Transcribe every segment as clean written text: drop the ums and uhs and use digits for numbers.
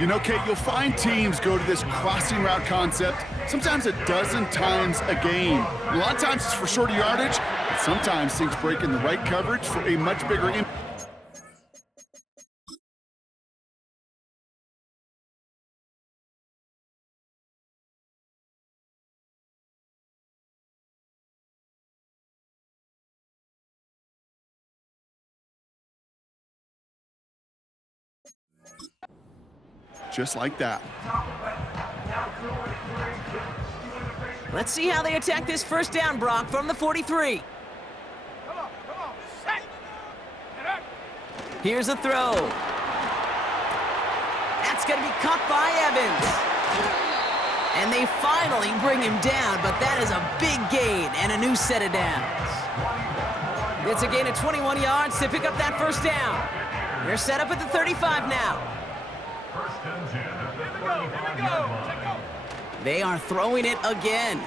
You know, Kate, you'll find teams go to this crossing route concept sometimes a dozen times a game. A lot of times it's for shorter yardage, but sometimes things break in the right coverage for a much bigger impact. Just like that. Let's see how they attack this first down, Brock, from the 43. Here's a throw. That's going to be caught by Evans. And they finally bring him down, but that is a big gain and a new set of downs. It's a gain of 21 yards to pick up that first down. They're set up at the 35 now. They are throwing it again.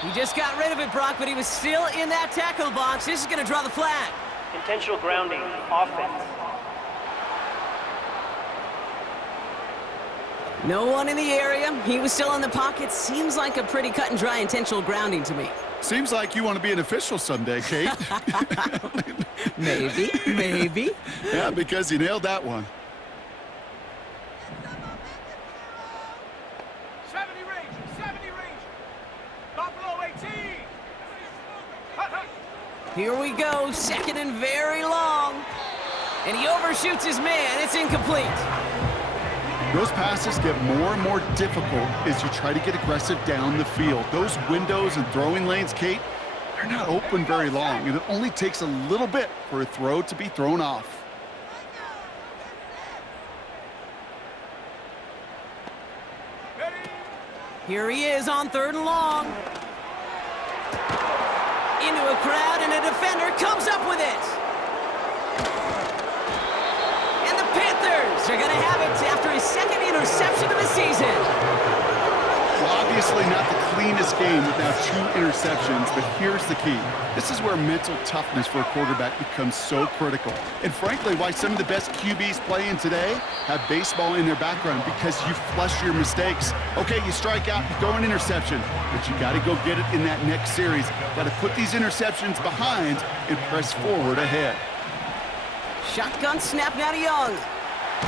He just got rid of it, Brock, but he was still in that tackle box. This is going to draw the flag. Intentional grounding, offense. No one in the area. He was still in the pocket. Seems like a pretty cut and dry intentional grounding to me. Seems like you want to be an official someday, Kate. Maybe. Yeah, because you nailed that one. 70 range. Buffalo 18. Here we go, second and very long. And he overshoots his man. It's incomplete. Those passes get more and more difficult as you try to get aggressive down the field. Those windows and throwing lanes, Kate, they're not open very long, and it only takes a little bit for a throw to be thrown off. Here he is on third and long. Into a crowd, and a defender comes up with it. And the Panthers are going to have it after his second interception of the season. Well, obviously not the cleanest game without 2 interceptions, but here's the key. This is where mental toughness for a quarterback becomes so critical. And frankly, why some of the best QBs playing today have baseball in their background, because you flush your mistakes. Okay, you strike out, you throw an interception, but you got to go get it in that next series. Got to put these interceptions behind and press forward ahead. Shotgun snap now to Young.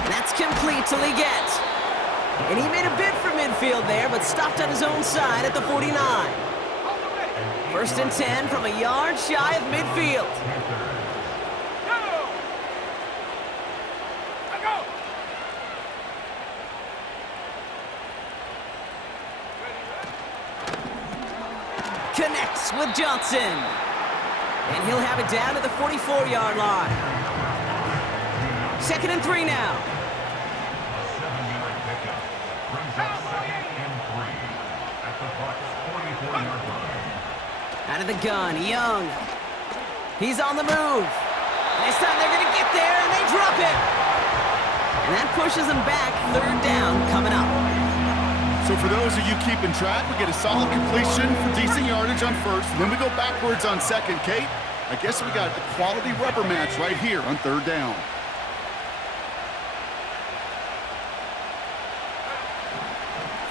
That's complete till he gets. And he made a bid for midfield there, but stopped on his own side at the 49. First and 10 from a yard shy of midfield. Connects with Johnson. And he'll have it down to the 44-yard line. Second and 3 now. Out of the gun, Young. He's on the move. This time they're going to get there, and they drop it. And that pushes them back. Third down coming up. So for those of you keeping track, we get a solid completion for decent yardage on first. Then we go backwards on second, Kate. I guess we got a quality rubber match right here on third down.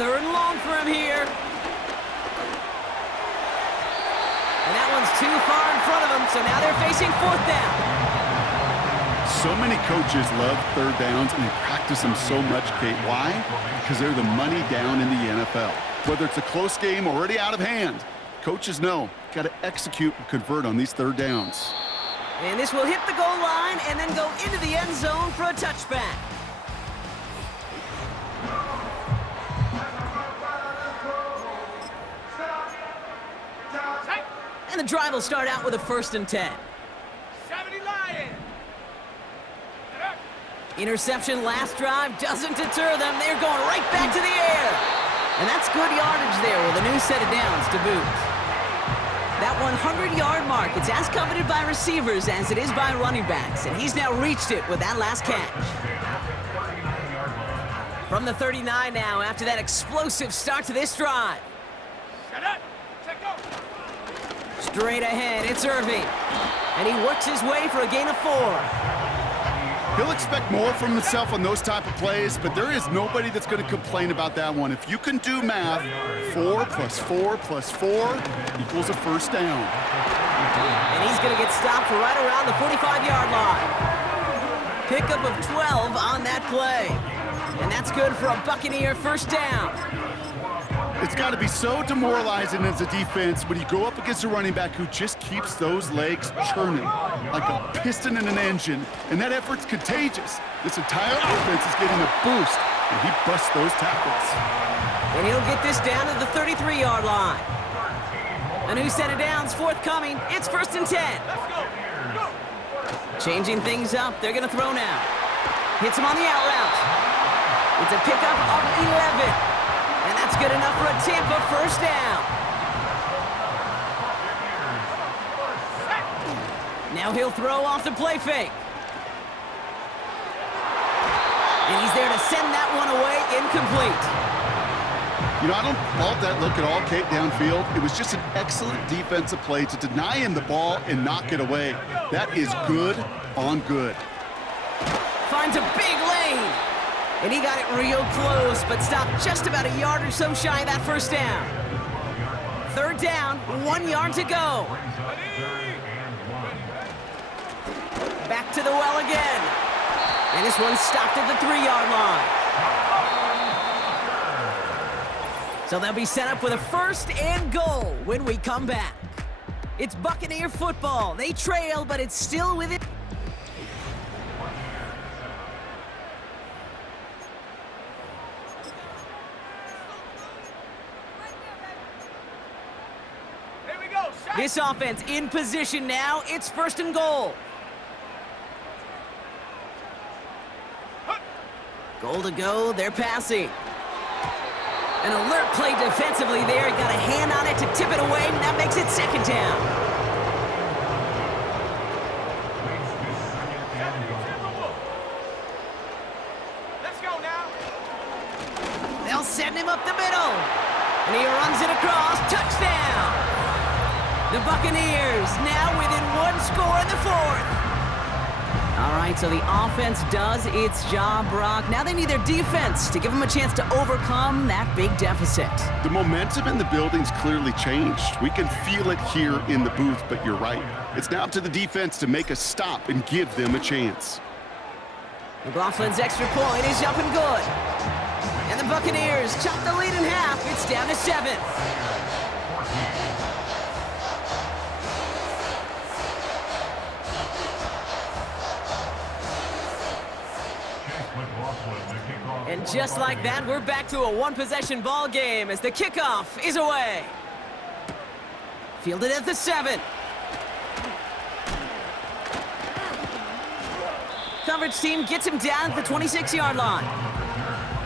Third and long for him here. And that one's too far in front of them, so now they're facing fourth down. So many coaches love third downs, and they practice them so much, Kate. Why? Because they're the money down in the NFL. Whether it's a close game already out of hand, coaches know, got to execute and convert on these third downs. And this will hit the goal line and then go into the end zone for a touchback. And the drive will start out with a first and 10. 70 Lions. Interception last drive doesn't deter them. They're going right back to the air. And that's good yardage there with a new set of downs to boot. That 100-yard mark, it's as coveted by receivers as it is by running backs. And he's now reached it with that last catch. From the 39 now after that explosive start to this drive. Set up. Set go. Straight ahead, it's Irving. And he works his way for a gain of 4. He'll expect more from himself on those type of plays, but there is nobody that's going to complain about that one. If you can do math, 4 + 4 + 4 equals a first down. And he's going to get stopped right around the 45-yard line. Pickup of 12 on that play. And that's good for a Buccaneer first down. It's got to be so demoralizing as a defense when you go up against a running back who just keeps those legs churning like a piston in an engine, and that effort's contagious. This entire offense is getting a boost, and he busts those tackles. And he'll get this down to the 33-yard line. A new set of downs forthcoming. It's 1st and 10. Let's go. Go. Changing things up. They're going to throw now. Hits him on the out route. It's a pickup of 11. And that's good enough for a Tampa first down. Now he'll throw off the play fake. And he's there to send that one away incomplete. You know, I don't fault that look at all, Kate, downfield. It was just an excellent defensive play to deny him the ball and knock it away. That is good on good. Finds a big lane. And he got it real close, but stopped just about a yard or so shy of that first down. 3rd down, 1 yard to go. Back to the well again. And this one stopped at the 3-yard line. So they'll be set up with a 1st and goal when we come back. It's Buccaneer football. They trail, but it's still within. This offense in position now. It's 1st and goal. Goal to go. They're passing. An alert play defensively there. Got a hand on it to tip it away, and that makes it 2nd down. Let's go now. They'll send him up the middle. And he runs it across. Touchdown. The Buccaneers now within 1 score in the 4th. All right, so the offense does its job, Brock. Now they need their defense to give them a chance to overcome that big deficit. The momentum in the building's clearly changed. We can feel it here in the booth, but you're right. It's now up to the defense to make a stop and give them a chance. McLaughlin's extra point is up and good. And the Buccaneers chop the lead in half. It's down to 7. And just like that, we're back to a one-possession ball game as the kickoff is away. Fielded at the 7. Coverage team gets him down at the 26-yard line.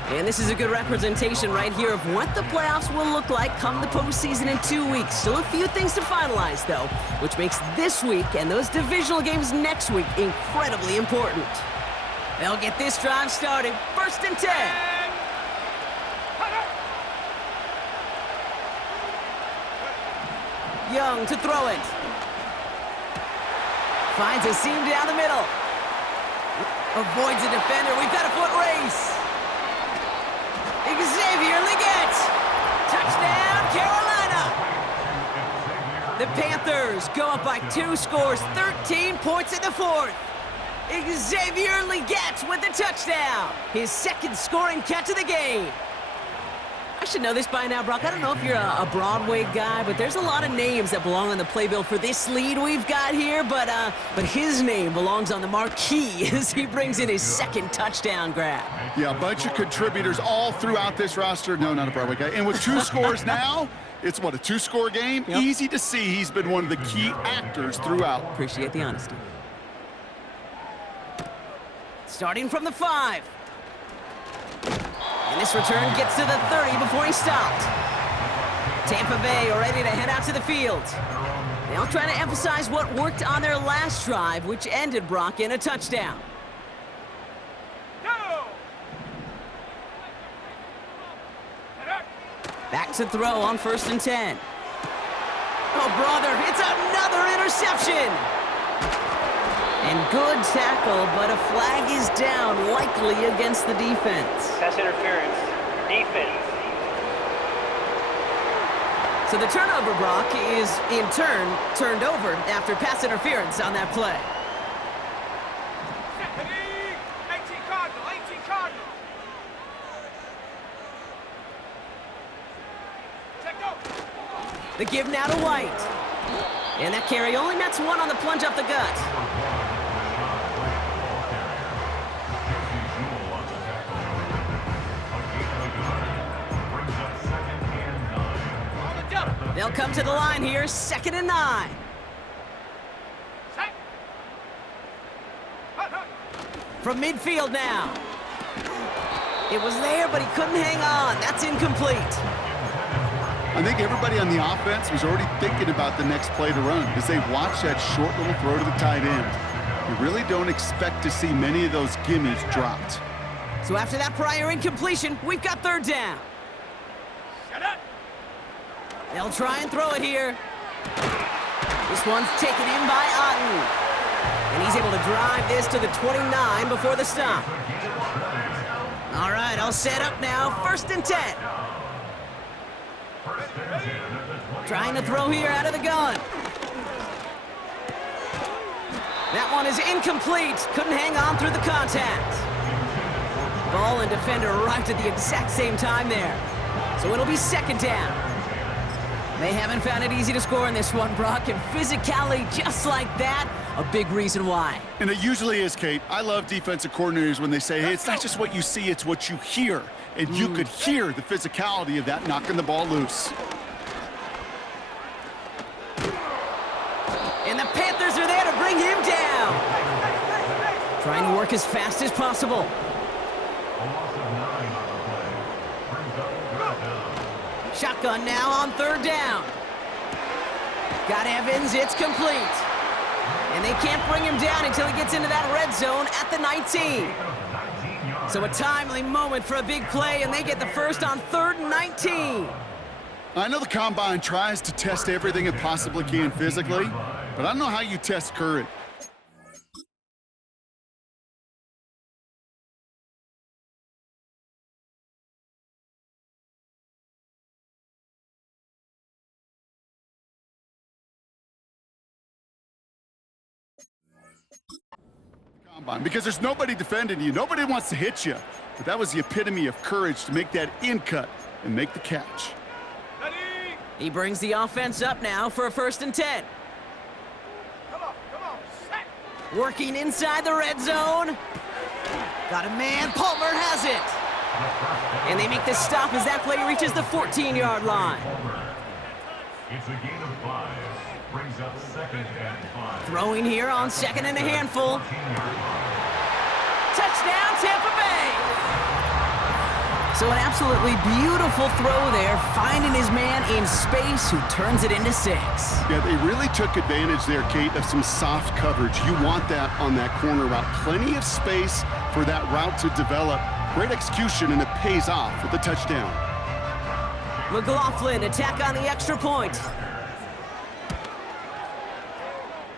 And this is a good representation right here of what the playoffs will look like come the postseason in 2 weeks. Still a few things to finalize, though, which makes this week and those divisional games next week incredibly important. They'll get this drive started. 1st and 10. Young to throw it. Finds a seam down the middle. Avoids a defender. We've got a foot race. Xavier Leggett. Touchdown, Carolina. The Panthers go up by 2 scores, 13 points in the 4th. Xavier Leggett with the touchdown. His 2nd scoring catch of the game. I should know this by now, Brock. I don't know if you're a Broadway guy, but there's a lot of names that belong on the playbill for this lead we've got here, but his name belongs on the marquee as he brings in his 2nd touchdown grab. Yeah, a bunch of contributors all throughout this roster. No, not a Broadway guy. And with 2 scores now, it's what, a 2-score game? Yep. Easy to see he's been one of the key actors throughout. Appreciate the honesty. Starting from the 5. And this return gets to the 30 before he stopped. Tampa Bay are ready to head out to the field. They'll try to emphasize what worked on their last drive, which ended, Brock, in a touchdown. Go! Back to throw on 1st and 10. Oh, brother, it's another interception. And good tackle, but a flag is down, likely against the defense. Pass interference. Defense. So the turnover, Brock, is in turn turned over after pass interference on that play. 18 Cardinal, 18 Cardinal. Check go. The give now to White. And that carry only nets one on the plunge up the gut. They'll come to the line here, 2nd and 9. Set. Hut, hut. From midfield now. It was there, but he couldn't hang on. That's incomplete. I think everybody on the offense was already thinking about the next play to run as they watch that short little throw to the tight end. You really don't expect to see many of those gimmies dropped. So after that prior incompletion, we've got 3rd down. Shut up. They'll try and throw it here. This one's taken in by Otten. And he's able to drive this to the 29 before the stop. All right, all set up now. 1st and 10. Trying to throw here out of the gun. That one is incomplete. Couldn't hang on through the contact. Ball and defender arrived at the exact same time there. So it'll be 2nd down. They haven't found it easy to score in this one, Brock, and physicality just like that, a big reason why. And it usually is, Kate. I love defensive coordinators when they say, hey, it's not just what you see, it's what you hear. And you could hear the physicality of that knocking the ball loose. And the Panthers are there to bring him down. Trying to work as fast as possible. Shotgun now on 3rd down. Got Evans, it's complete. And they can't bring him down until he gets into that red zone at the 19. So a timely moment for a big play, and they get the first on 3rd and 19. I know the Combine tries to test everything it possibly can physically, but I don't know how you test courage. Because there's nobody defending you. Nobody wants to hit you. But that was the epitome of courage to make that in cut and make the catch. Ready. He brings the offense up now for a 1st and 10. Come on, set. Working inside the red zone. Got a man, Palmer has it. And they make the stop as that play reaches the 14-yard line. It's a gain of 5. Brings up 2nd and 5. Throwing here on 2nd and a handful. Touchdown, Tampa Bay! So an absolutely beautiful throw there, finding his man in space who turns it into 6. Yeah, they really took advantage there, Kate, of some soft coverage. You want that on that corner route. Plenty of space for that route to develop. Great execution, and it pays off with the touchdown. McLaughlin, attack on the extra point.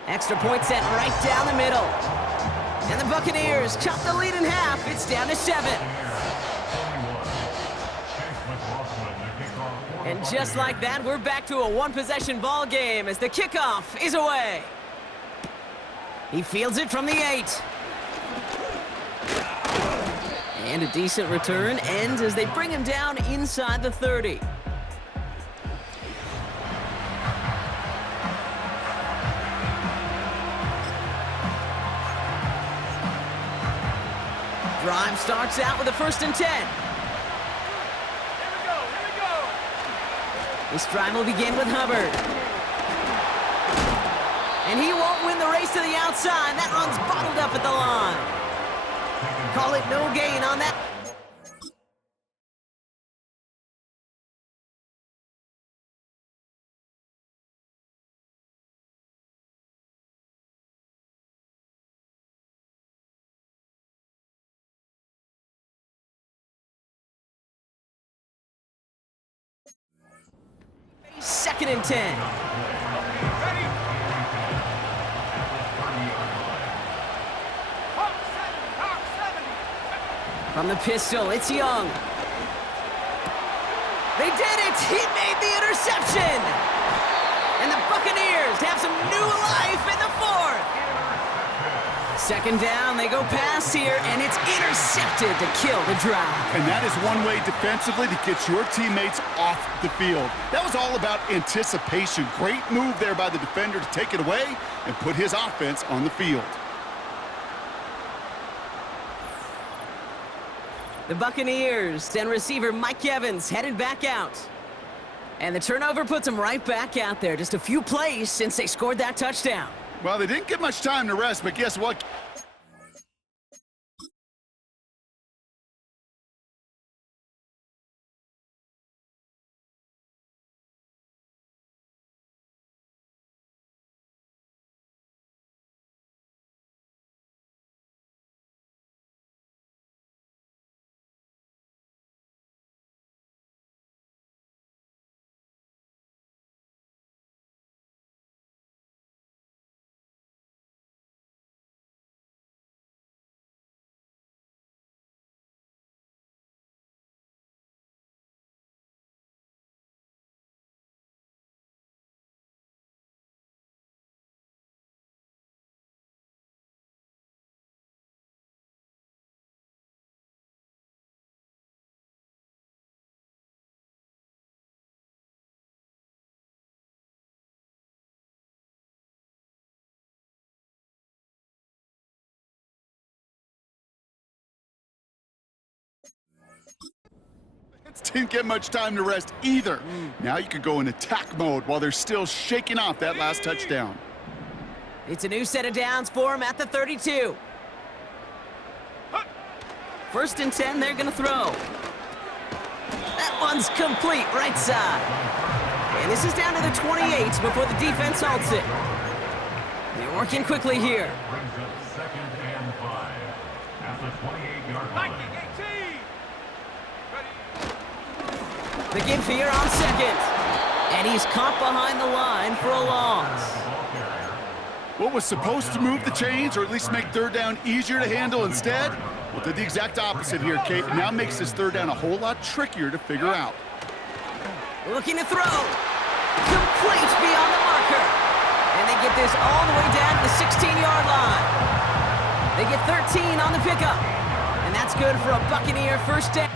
Extra point set right down the middle. And the Buccaneers chop the lead in half. It's down to 7. And just like that, we're back to a one-possession ball game as the kickoff is away. He fields it from the 8. And a decent return ends as they bring him down inside the 30. Drive starts out with a 1st and 10. Here we go, here we go. This drive will begin with Hubbard. And he won't win the race to the outside. That run's bottled up at the line. Call it no gain on that. Second and 10. From the pistol, it's Young. They did it! He made the interception! And the Buccaneers have some new life in the fourth. Second down, they go pass here, and it's intercepted to kill the drive. And that is one way defensively to get your teammates off the field. That was all about anticipation. Great move there by the defender to take it away and put his offense on the field. The Buccaneers and receiver Mike Evans headed back out. And the turnover puts them right back out there. Just a few plays since they scored that touchdown. Well, they didn't get much time to rest, but guess what? Didn't get much time to rest either. Now you could go in attack mode while they're still shaking off that last touchdown. It's a new set of downs for them at the 32. First and 10, they're going to throw. That one's complete, right side. And this is down to the 28 before the defense halts it. They're working quickly here. Brings up second and 5 at the 28-yard line. The give here on second. And he's caught behind the line for a loss. What was supposed to move the chains, or at least make third down easier to handle instead? Well, did the exact opposite here, Kate. Now makes this third down a whole lot trickier to figure out. Looking to throw. Complete beyond the marker. And they get this all the way down to the 16-yard line. They get 13 on the pickup. And that's good for a Buccaneer first down.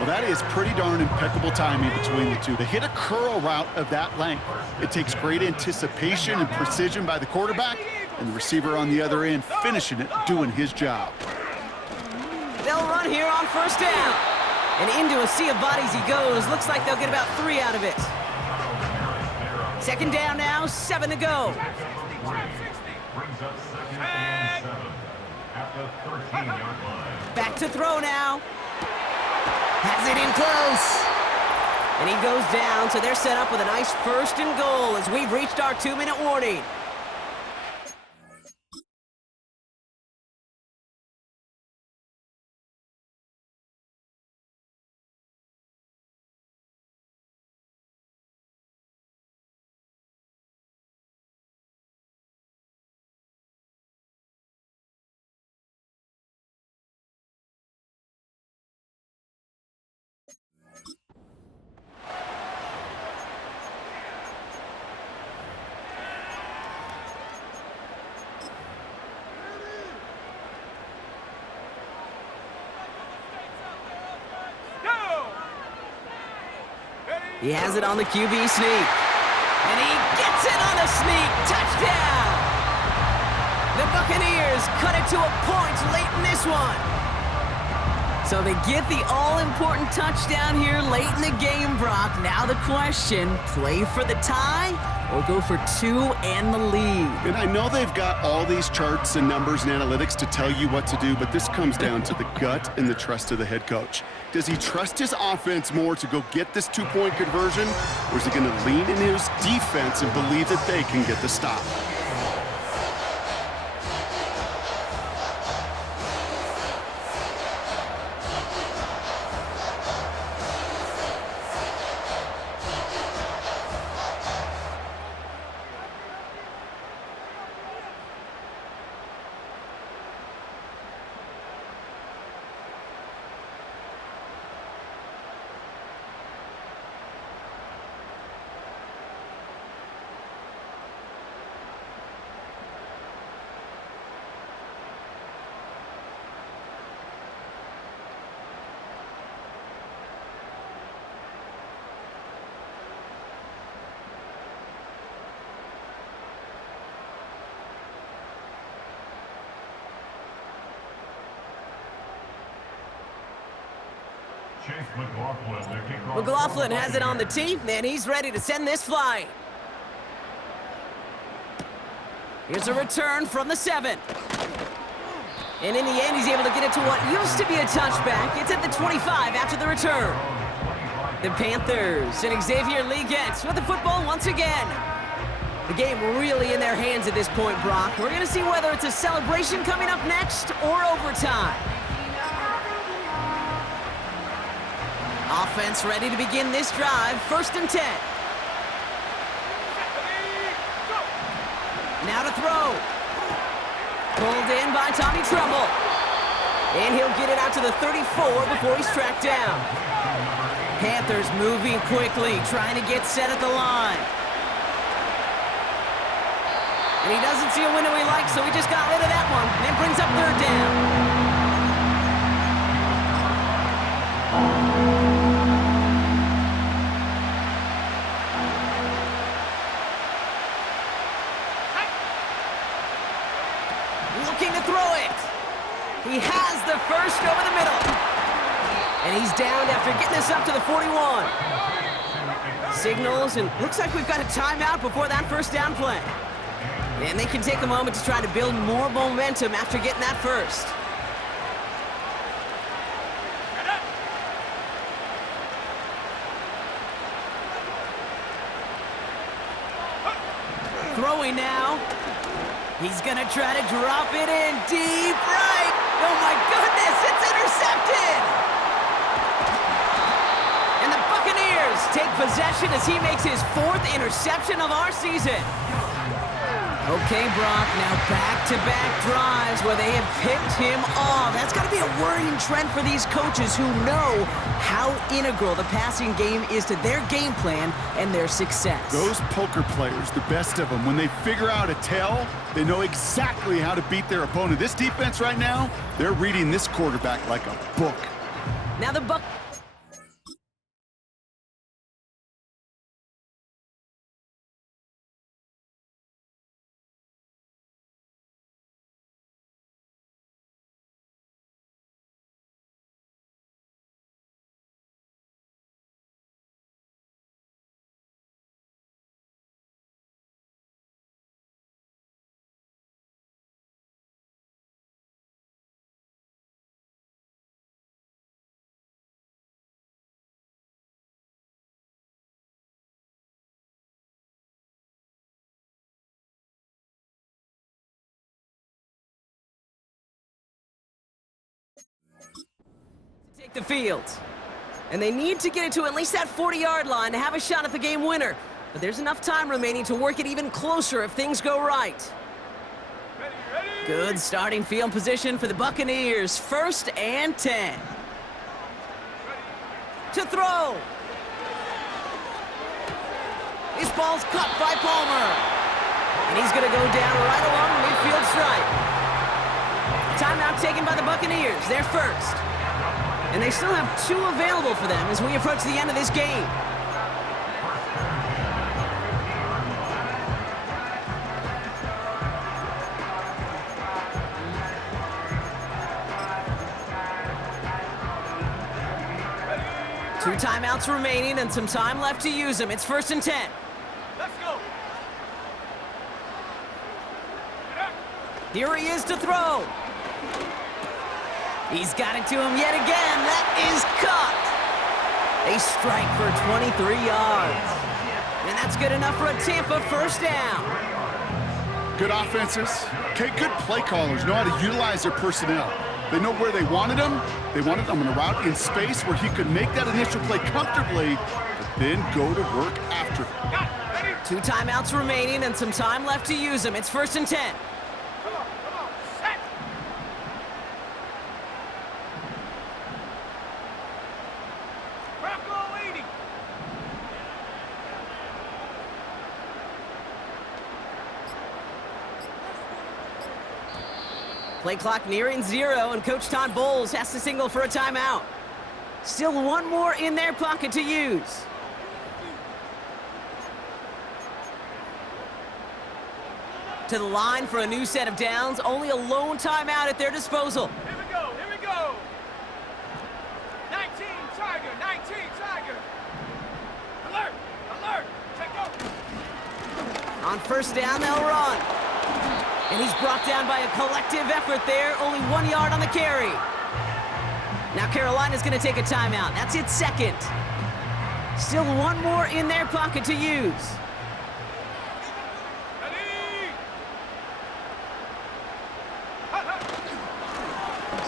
Well, that is pretty darn impeccable timing between the two. To hit a curl route of that length, it takes great anticipation and precision by the quarterback, and the receiver on the other end finishing it, doing his job. They'll run here on first down. And into a sea of bodies he goes. Looks like they'll get about 3 out of it. Second down now, 7 to go. Brings up second and 7 at the 13-yard line. Back to throw now. Has it in close. And he goes down, so they're set up with a nice first and goal as we've reached our 2-minute warning. He has it on the QB sneak. And he gets it on the sneak. Touchdown! The Buccaneers cut it to a point late in this one. So they get the all-important touchdown here late in the game, Brock. Now the question, play for the tie or go for 2 and the lead? And I know they've got all these charts and numbers and analytics to tell you what to do, but this comes down to the gut and the trust of the head coach. Does he trust his offense more to go get this 2-point conversion, or is he going to lean in his defense and believe that they can get the stop? Chase McLaughlin, the kickoff. McLaughlin has it on the tee, and he's ready to send this flying. Here's a return from the 7. And in the end, he's able to get it to what used to be a touchback. It's at the 25 after the return. The Panthers and Xavier Lee gets with the football once again. The game really in their hands at this point, Brock. We're going to see whether it's a celebration coming up next or overtime. Offense ready to begin this drive. 1st and 10. Now to throw. Pulled in by Tommy Tremble. And he'll get it out to the 34 before he's tracked down. Panthers moving quickly, trying to get set at the line. And he doesn't see a window he likes, so he just got rid of that one. And brings up 3rd down. Looking to throw it. He has the first over the middle. And he's down after getting this up to the 41. Signals, and looks like we've got a timeout before that 1st down play. And they can take a moment to try to build more momentum after getting that first. Throwing now. He's going to try to drop it in deep right. Oh, my goodness, it's intercepted. And the Buccaneers take possession as he makes his 4th interception of our season. Okay, Brock, now back-to-back drives where they have picked him off. That's got to be a worrying trend for these coaches who know how integral the passing game is to their game plan and their success. Those poker players, the best of them, when they figure out a tell, they know exactly how to beat their opponent. This defense right now, they're reading this quarterback like a book. Now the Buck... take the field. And they need to get it to at least that 40-yard line to have a shot at the game winner. But there's enough time remaining to work it even closer if things go right. Good starting field position for the Buccaneers. 1st and 10. To throw. This ball's cut by Palmer. And he's going to go down right along the midfield stripe. Timeout taken by the Buccaneers. They're 1st. And they still have 2 available for them as we approach the end of this game. Two timeouts remaining and some time left to use them. It's 1st and 10. Let's go. Here he is to throw. He's got it to him yet again. That is caught. A strike for 23 yards. And that's good enough for a Tampa 1st down. Good offenses. Okay, good play callers know how to utilize their personnel. They know where they wanted him. They wanted him in a route in space where he could make that initial play comfortably, but then go to work after. 2 timeouts remaining and some time left to use them. It's 1st and 10. Come on, set. Bronco 80. Play clock nearing 0, and Coach Todd Bowles has to signal for a timeout. Still 1 more in their pocket to use. To the line for a new set of downs. Only a lone timeout at their disposal. Here we go, here we go. 19 targets. On first down, they'll run. And he's brought down by a collective effort there. Only 1 yard on the carry. Now Carolina's going to take a timeout. That's its second. Still one more in their pocket to use.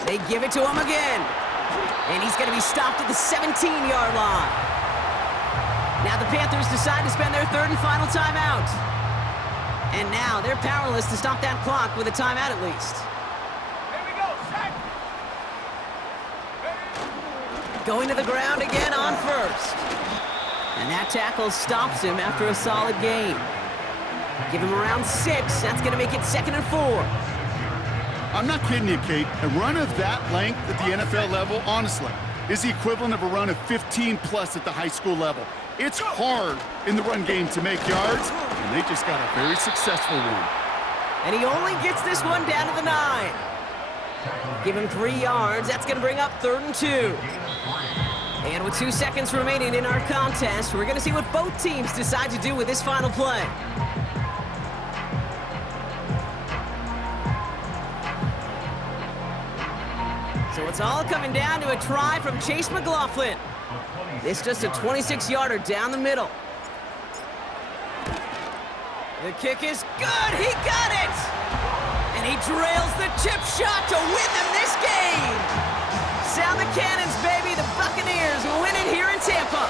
They give it to him again. And he's going to be stopped at the 17-yard line. Now the Panthers decide to spend their third and final timeout. And now they're powerless to stop that clock with a timeout at least. Here we go, sack. Going to the ground again on first. And that tackle stops him after a solid gain. Give him around 6. That's going to make it 2nd and 4. I'm not kidding you, Kate. A run of that length at the NFL level, honestly, is the equivalent of a run of 15-plus at the high school level. It's hard in the run game to make yards, and they just got a very successful one. And he only gets this one down to the 9. Give him 3 yards. That's going to bring up 3rd and 2. And with 2 seconds remaining in our contest, we're going to see what both teams decide to do with this final play. So it's all coming down to a try from Chase McLaughlin. It's just a 26-yarder down the middle. The kick is good. He got it! And he drills the chip shot to win them this game. Sound the cannons, baby. The Buccaneers win it here in Tampa.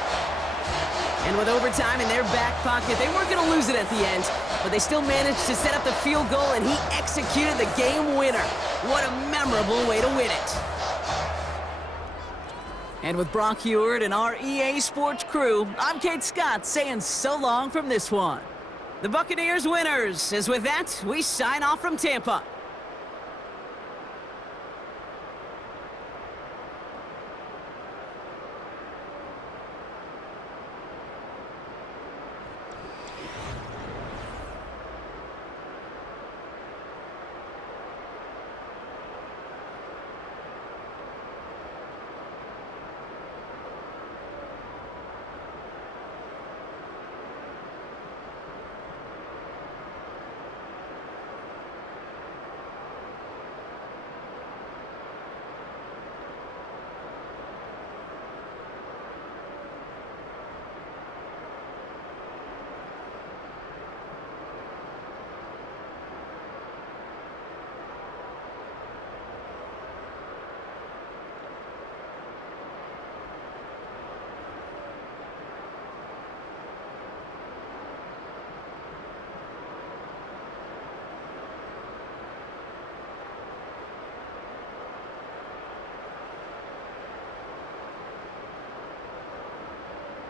And with overtime in their back pocket, they weren't going to lose it at the end, but they still managed to set up the field goal, and he executed the game winner. What a memorable way to win it. And with Brock Heward and our EA Sports crew, I'm Kate Scott saying so long from this one. The Buccaneers winners, as with that, we sign off from Tampa.